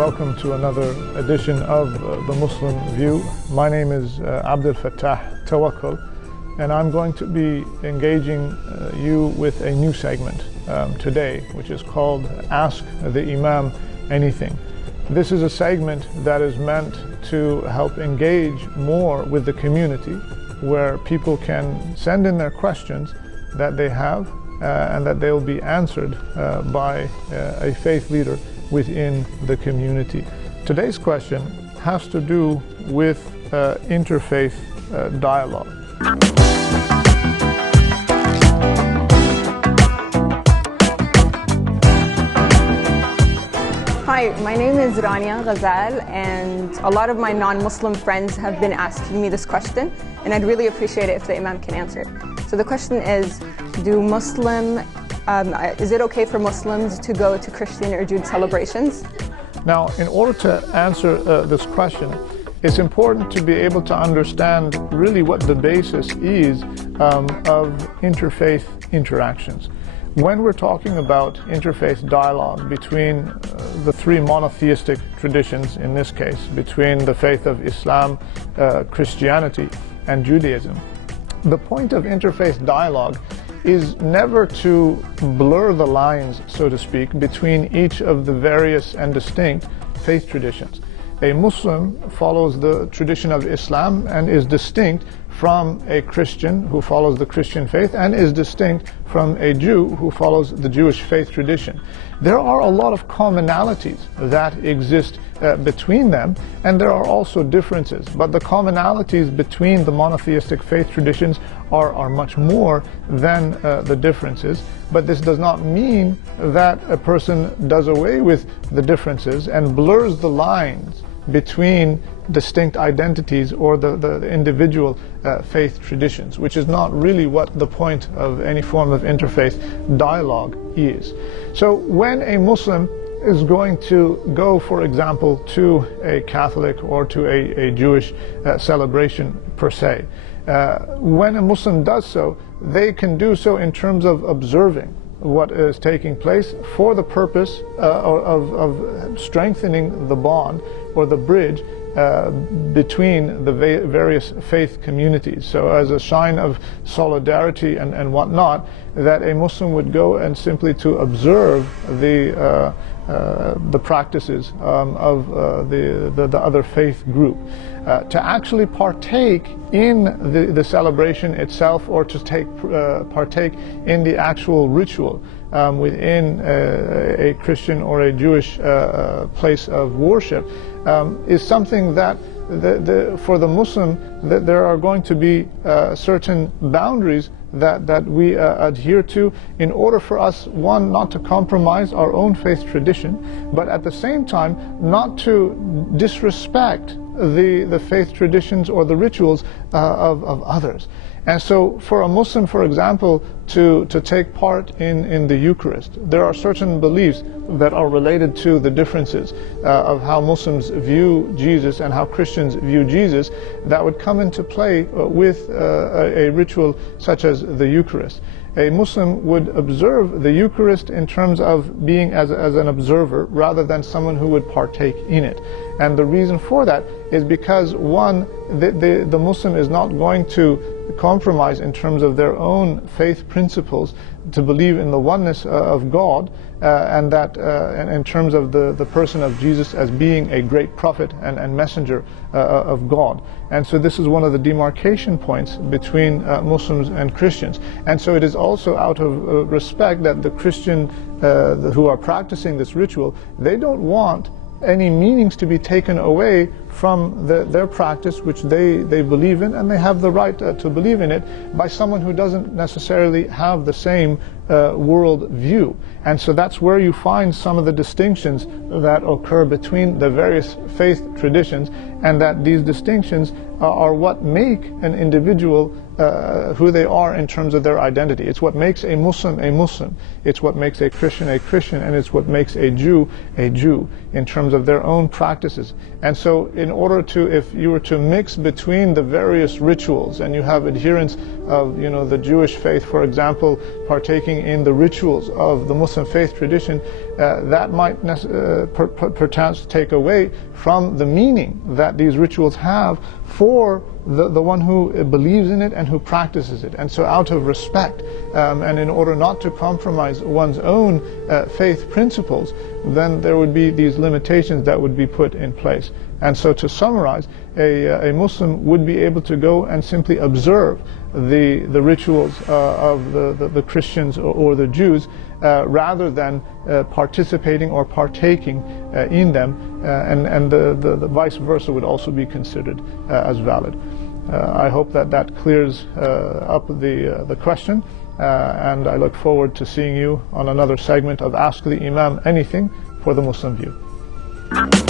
Welcome to another edition of The Muslim View. My name is Abdul Fattah Tawakkul, and I'm going to be engaging you with a new segment today, which is called Ask the Imam Anything. This is a segment that is meant to help engage more with the community, where people can send in their questions that they have and that they'll be answered by a faith leader within the community. Today's question has to do with interfaith dialogue. Hi, my name is Rania Ghazal, and a lot of my non-Muslim friends have been asking me this question, and I'd really appreciate it if the Imam can answer it. So the question is, is it okay for Muslims to go to Christian or Jewish celebrations? Now, in order to answer this question, it's important to be able to understand really what the basis is of interfaith interactions. When we're talking about interfaith dialogue between the three monotheistic traditions, in this case, between the faith of Islam, Christianity, and Judaism, the point of interfaith dialogue is never to blur the lines, so to speak, between each of the various and distinct faith traditions. A Muslim follows the tradition of Islam and is distinct from a Christian who follows the Christian faith, and is distinct from a Jew who follows the Jewish faith tradition. There are a lot of commonalities that exist between them, and there are also differences, but the commonalities between the monotheistic faith traditions are much more than the differences. But this does not mean that a person does away with the differences and blurs the lines between distinct identities or the individual faith traditions, which is not really what the point of any form of interfaith dialogue is. So when a Muslim is going to go, for example, to a Catholic or to a Jewish celebration per se, when a Muslim does so, they can do so in terms of observing what is taking place for the purpose of strengthening the bond or the bridge between the various faith communities. So as a sign of solidarity and whatnot, that a Muslim would go and simply to observe the practices of the other faith group. To actually partake in the celebration itself, or to partake in the actual ritual within a Christian or a Jewish place of worship, is something that for the Muslim, that there are going to be certain boundaries that we adhere to in order for us, one, not to compromise our own faith tradition, but at the same time not to disrespect the faith traditions or the rituals of others. And so for a Muslim, for example, to take part in the Eucharist, there are certain beliefs that are related to the differences of how Muslims view Jesus and how Christians view Jesus that would come into play with a ritual such as the Eucharist. A Muslim would observe the Eucharist in terms of being as an observer rather than someone who would partake in it. And the reason for that is because, one, the Muslim is not going to compromise in terms of their own faith principles to believe in the oneness of God, and that in terms of the person of Jesus as being a great prophet and messenger of God. And so this is one of the demarcation points between Muslims and Christians. And so it is also out of respect that the Christian who are practicing this ritual, they don't want any meanings to be taken away from their practice, which they believe in, and they have the right to believe in it, by someone who doesn't necessarily have the same world view. And so that's where you find some of the distinctions that occur between the various faith traditions, and that these distinctions are what make an individual who they are in terms of their identity. It's what makes a Muslim a Muslim. It's what makes a Christian, and it's what makes a Jew in terms of their own practices. And so in order to, if you were to mix between the various rituals, and you have adherents of, the Jewish faith, for example, partaking in the rituals of the Muslim faith tradition, that might perchance take away from the meaning that these rituals have for the one who believes in it and who practices it. And so out of respect, and in order not to compromise one's own faith principles, then there would be these limitations that would be put in place. And so to summarize, a Muslim would be able to go and simply observe the rituals of the Christians or the Jews, rather than participating or partaking in them, and the vice versa would also be considered as valid. I hope that clears up the question, and I look forward to seeing you on another segment of Ask the Imam Anything for the Muslim View.